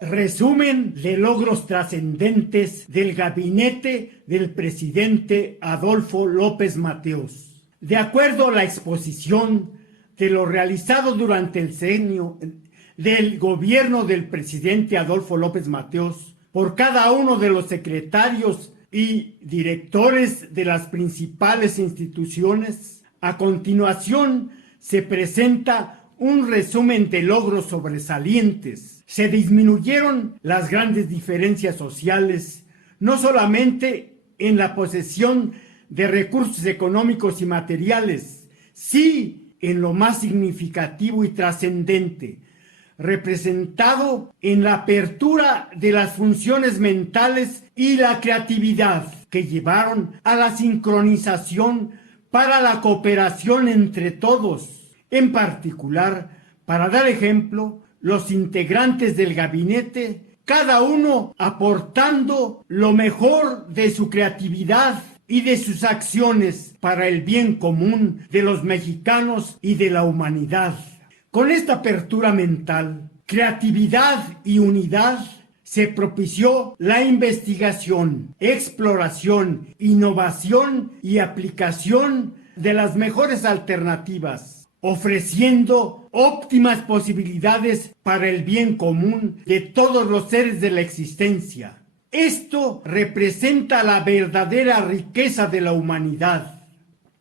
Resumen de logros trascendentes del gabinete del presidente Adolfo López Mateos. De acuerdo a la exposición de lo realizado durante el sexenio del gobierno del presidente Adolfo López Mateos por cada uno de los secretarios y directores de las principales instituciones, a continuación se presenta un resumen de logros sobresalientes. Se disminuyeron las grandes diferencias sociales, no solamente en la posesión de recursos económicos y materiales, sí en lo más significativo y trascendente, representado en la apertura de las funciones mentales y la creatividad que llevaron a la sincronización para la cooperación entre todos. En particular, para dar ejemplo, los integrantes del gabinete, cada uno aportando lo mejor de su creatividad y de sus acciones para el bien común de los mexicanos y de la humanidad. Con esta apertura mental, creatividad y unidad, se propició la investigación, exploración, innovación y aplicación de las mejores alternativas, ofreciendo óptimas posibilidades para el bien común de todos los seres de la existencia. Esto representa la verdadera riqueza de la humanidad.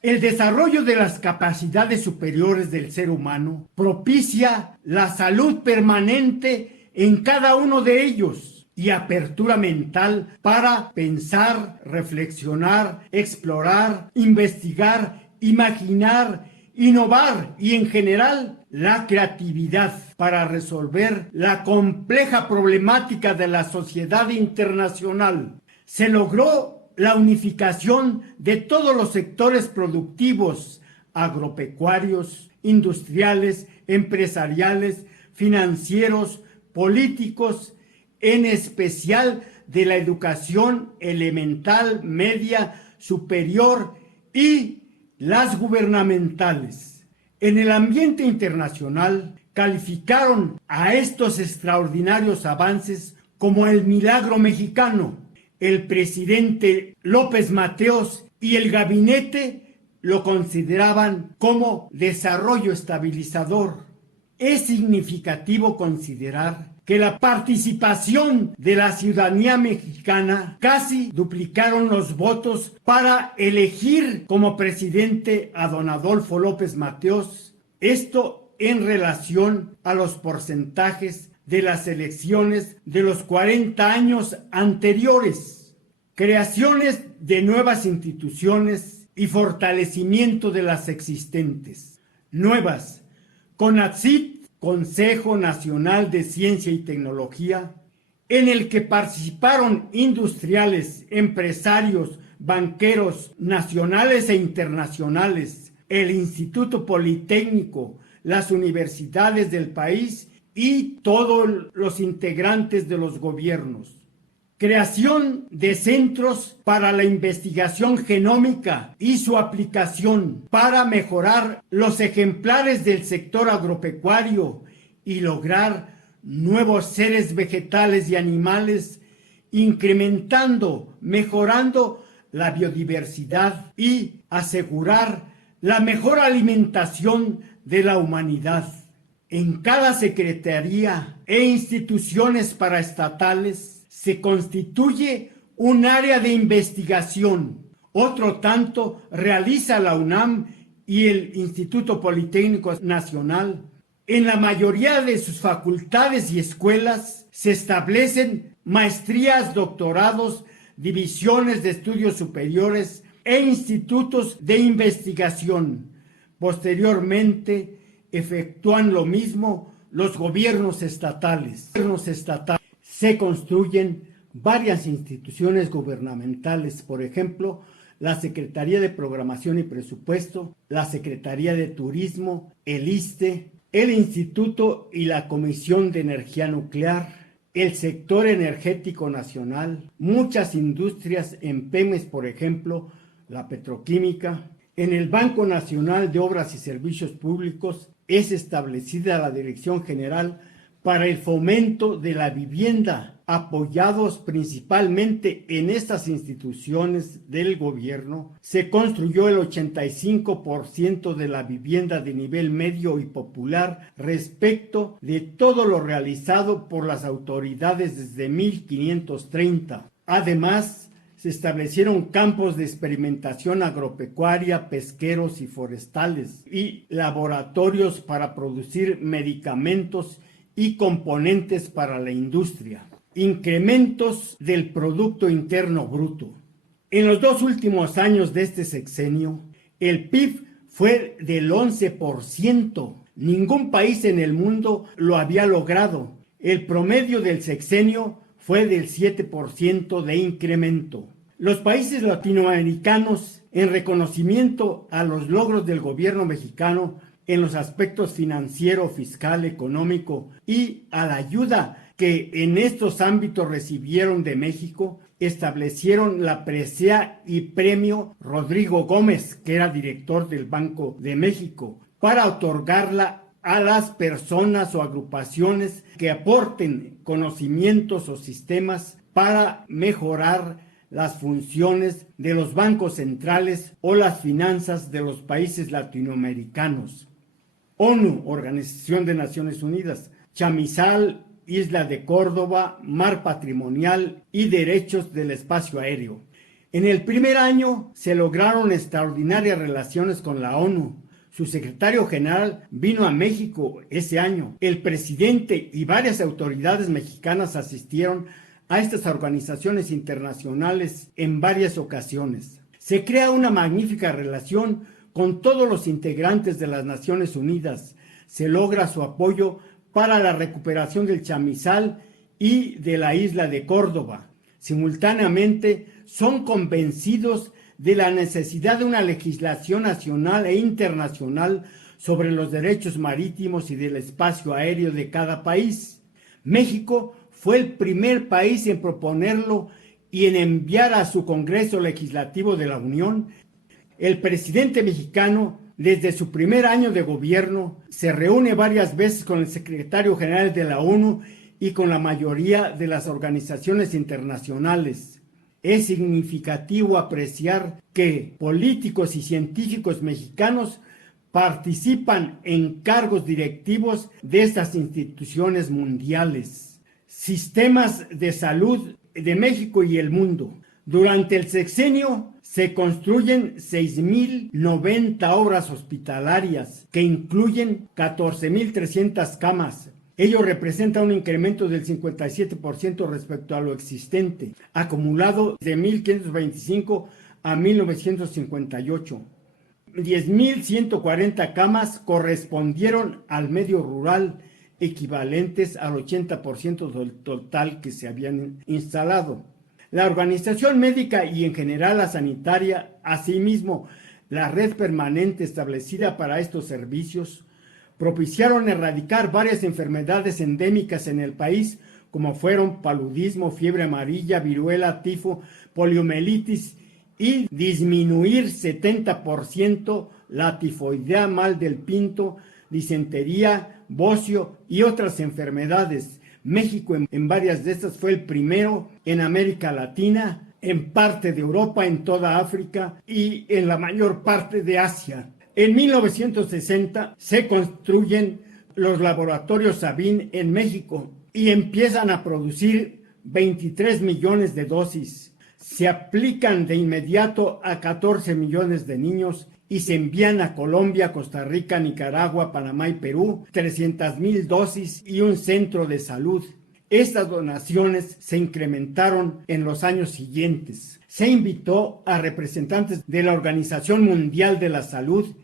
El desarrollo de las capacidades superiores del ser humano propicia la salud permanente en cada uno de ellos y apertura mental para pensar, reflexionar, explorar, investigar, imaginar, innovar y en general la creatividad para resolver la compleja problemática de la sociedad internacional. Se logró la unificación de todos los sectores productivos, agropecuarios, industriales, empresariales, financieros, políticos, en especial de la educación elemental, media, superior y las gubernamentales. En el ambiente internacional calificaron a estos extraordinarios avances como el milagro mexicano. El presidente López Mateos y el gabinete lo consideraban como desarrollo estabilizador. Es significativo considerar que la participación de la ciudadanía mexicana casi duplicaron los votos para elegir como presidente a don Adolfo López Mateos. Esto en relación a los porcentajes de las elecciones de los 40 años anteriores. Creaciones de nuevas instituciones y fortalecimiento de las existentes. Nuevas. CONACYT, Consejo Nacional de Ciencia y Tecnología, en el que participaron industriales, empresarios, banqueros nacionales e internacionales, el Instituto Politécnico, las universidades del país y todos los integrantes de los gobiernos. Creación de centros para la investigación genómica y su aplicación para mejorar los ejemplares del sector agropecuario y lograr nuevos seres vegetales y animales, incrementando, mejorando la biodiversidad y asegurar la mejor alimentación de la humanidad. En cada secretaría e instituciones paraestatales se constituye un área de investigación. Otro tanto realiza la UNAM y el Instituto Politécnico Nacional. En la mayoría de sus facultades y escuelas se establecen maestrías, doctorados, divisiones de estudios superiores e institutos de investigación. Posteriormente, efectúan lo mismo los gobiernos estatales. Se construyen varias instituciones gubernamentales, por ejemplo, la Secretaría de Programación y Presupuesto, la Secretaría de Turismo, el ISSSTE, el Instituto y la Comisión de Energía Nuclear, el sector energético nacional, muchas industrias en Pemex, por ejemplo, la petroquímica. En el Banco Nacional de Obras y Servicios Públicos es establecida la Dirección General para el fomento de la vivienda, apoyados principalmente en estas instituciones del gobierno, se construyó el 85% de la vivienda de nivel medio y popular respecto de todo lo realizado por las autoridades desde 1530. Además, se establecieron campos de experimentación agropecuaria, pesqueros y forestales, y laboratorios para producir medicamentos y componentes para la industria. Incrementos del Producto Interno Bruto. En los 2 últimos años de este sexenio, el PIB fue del 11%. Ningún país en el mundo lo había logrado. El promedio del sexenio fue del 7% de incremento. Los países latinoamericanos, en reconocimiento a los logros del gobierno mexicano en los aspectos financiero, fiscal, económico y a la ayuda que en estos ámbitos recibieron de México, establecieron la presea y premio Rodrigo Gómez, que era director del Banco de México, para otorgarla a las personas o agrupaciones que aporten conocimientos o sistemas para mejorar las funciones de los bancos centrales o las finanzas de los países latinoamericanos. ONU, Organización de Naciones Unidas, Chamizal, Isla de Córdoba, Mar Patrimonial y Derechos del Espacio Aéreo. En el primer año se lograron extraordinarias relaciones con la ONU. Su secretario general vino a México ese año. El presidente y varias autoridades mexicanas asistieron a estas organizaciones internacionales en varias ocasiones. Se crea una magnífica relación con todos los integrantes de las Naciones Unidas. Se logra su apoyo para la recuperación del Chamizal y de la isla de Córdoba. Simultáneamente, son convencidos de la necesidad de una legislación nacional e internacional sobre los derechos marítimos y del espacio aéreo de cada país. México fue el primer país en proponerlo y en enviar a su Congreso Legislativo de la Unión. El presidente mexicano, desde su primer año de gobierno, se reúne varias veces con el secretario general de la ONU y con la mayoría de las organizaciones internacionales. Es significativo apreciar que políticos y científicos mexicanos participan en cargos directivos de estas instituciones mundiales. Sistemas de salud de México y el mundo. Durante el sexenio se construyen 6.090 obras hospitalarias que incluyen 14.300 camas. Ello representa un incremento del 57% respecto a lo existente, acumulado de 1525 a 1958. 10.140 camas correspondieron al medio rural, equivalentes al 80% del total que se habían instalado. La organización médica y en general la sanitaria, asimismo la red permanente establecida para estos servicios, propiciaron erradicar varias enfermedades endémicas en el país, como fueron paludismo, fiebre amarilla, viruela, tifo, poliomielitis, y disminuir 70% la tifoidea, mal del pinto, disentería, bocio y otras enfermedades. México en varias de estas fue el primero en América Latina, en parte de Europa, en toda África y en la mayor parte de Asia. En 1960 se construyen los laboratorios Sabin en México y empiezan a producir 23 millones de dosis. Se aplican de inmediato a 14 millones de niños y se envían a Colombia, Costa Rica, Nicaragua, Panamá y Perú 300,000 dosis y un centro de salud. Estas donaciones se incrementaron en los años siguientes. Se invitó a representantes de la Organización Mundial de la Salud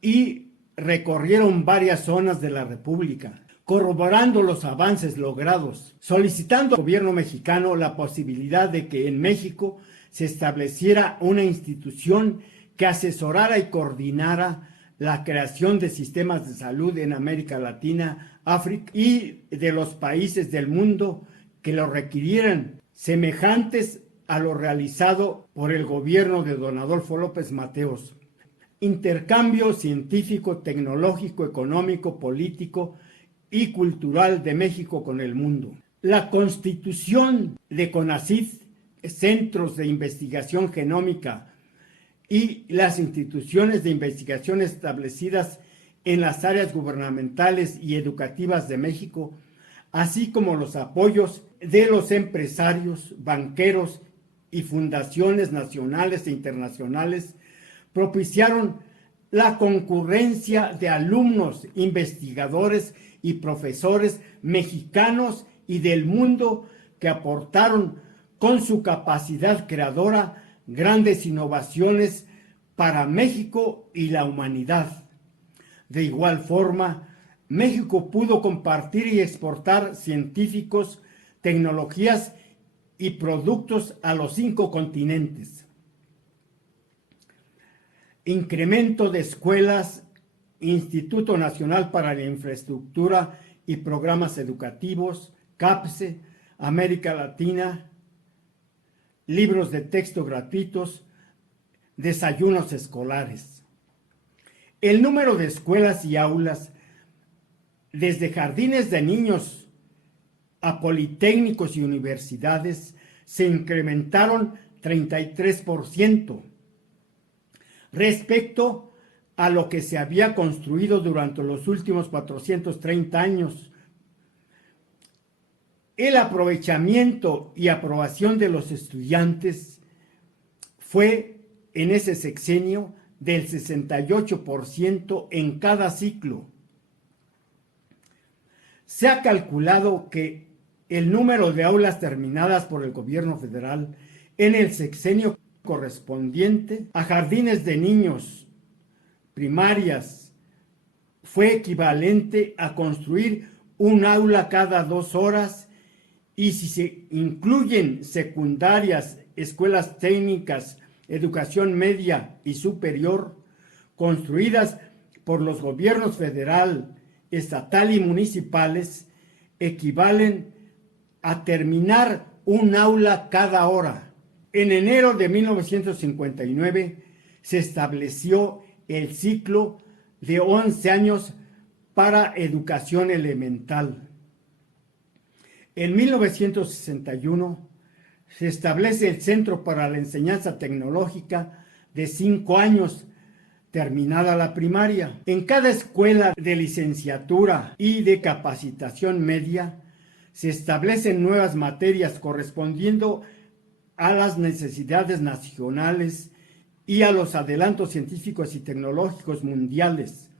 y recorrieron varias zonas de la República, corroborando los avances logrados, solicitando al gobierno mexicano la posibilidad de que en México se estableciera una institución que asesorara y coordinara la creación de sistemas de salud en América Latina, África y de los países del mundo que lo requirieran, semejantes a lo realizado por el gobierno de don Adolfo López Mateos. Intercambio científico, tecnológico, económico, político y cultural de México con el mundo. La constitución de CONACYT, Centros de Investigación Genómica, y las instituciones de investigación establecidas en las áreas gubernamentales y educativas de México, así como los apoyos de los empresarios, banqueros y fundaciones nacionales e internacionales, propiciaron la concurrencia de alumnos, investigadores y profesores mexicanos y del mundo que aportaron con su capacidad creadora grandes innovaciones para México y la humanidad. De igual forma, México pudo compartir y exportar científicos, tecnologías y productos a los 5 continentes. Incremento de escuelas, Instituto Nacional para la Infraestructura y Programas Educativos, CAPSE, América Latina, libros de texto gratuitos, desayunos escolares. El número de escuelas y aulas, desde jardines de niños a politécnicos y universidades, se incrementaron 33% respecto a lo que se había construido durante los últimos 430 años. El aprovechamiento y aprobación de los estudiantes fue en ese sexenio del 68% en cada ciclo. Se ha calculado que el número de aulas terminadas por el gobierno federal en el sexenio correspondiente a jardines de niños, primarias, fue equivalente a construir un aula cada 2 horas, y si se incluyen secundarias, escuelas técnicas, educación media y superior, construidas por los gobiernos federal, estatal y municipales, equivalen a terminar un aula cada hora. En enero de 1959 se estableció el ciclo de 11 años para educación elemental. En 1961 se establece el Centro para la Enseñanza Tecnológica de 5 años, terminada la primaria. En cada escuela de licenciatura y de capacitación media se establecen nuevas materias correspondiendo a las necesidades nacionales y a los adelantos científicos y tecnológicos mundiales.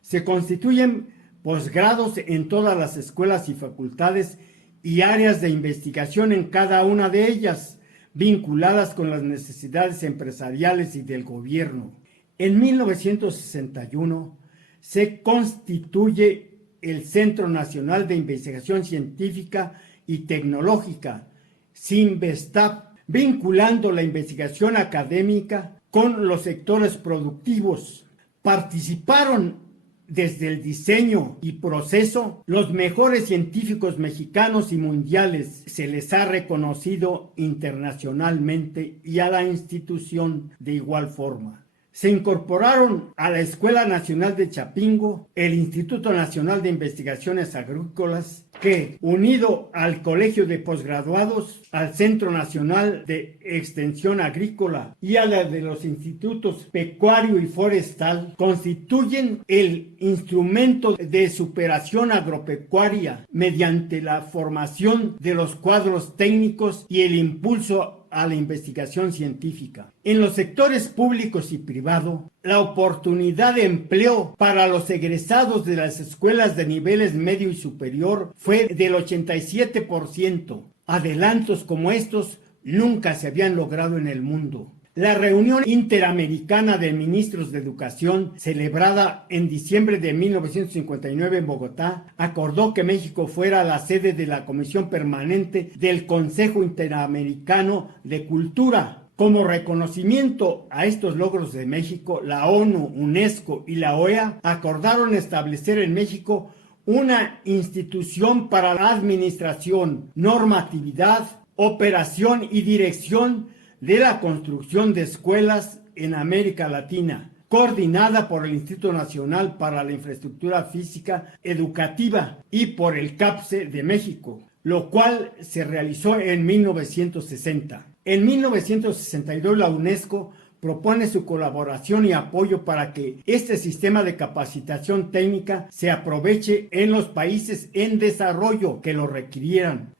Se constituyen posgrados en todas las escuelas y facultades y áreas de investigación en cada una de ellas, vinculadas con las necesidades empresariales y del gobierno. En 1961 se constituye el Centro Nacional de Investigación Científica y Tecnológica, CINVESTAP, vinculando la investigación académica con los sectores productivos. Participaron desde el diseño y proceso los mejores científicos mexicanos y mundiales. Se les ha reconocido internacionalmente y a la institución de igual forma. Se incorporaron a la Escuela Nacional de Chapingo, el Instituto Nacional de Investigaciones Agrícolas, que, unido al Colegio de Posgraduados, al Centro Nacional de Extensión Agrícola y a la de los Institutos Pecuario y Forestal, constituyen el instrumento de superación agropecuaria mediante la formación de los cuadros técnicos y el impulso a la investigación científica. En los sectores públicos y privado, la oportunidad de empleo para los egresados de las escuelas de niveles medio y superior fue del 87%. Adelantos como estos nunca se habían logrado en el mundo. La reunión interamericana de ministros de educación, celebrada en diciembre de 1959 en Bogotá, acordó que México fuera la sede de la Comisión Permanente del Consejo Interamericano de Cultura. Como reconocimiento a estos logros de México, la ONU, UNESCO y la OEA acordaron establecer en México una institución para la administración, normatividad, operación y dirección de la construcción de escuelas en América Latina, coordinada por el Instituto Nacional para la Infraestructura Física Educativa y por el CAPSE de México, lo cual se realizó en 1960. En 1962 la UNESCO propone su colaboración y apoyo para que este sistema de capacitación técnica se aproveche en los países en desarrollo que lo requirieran.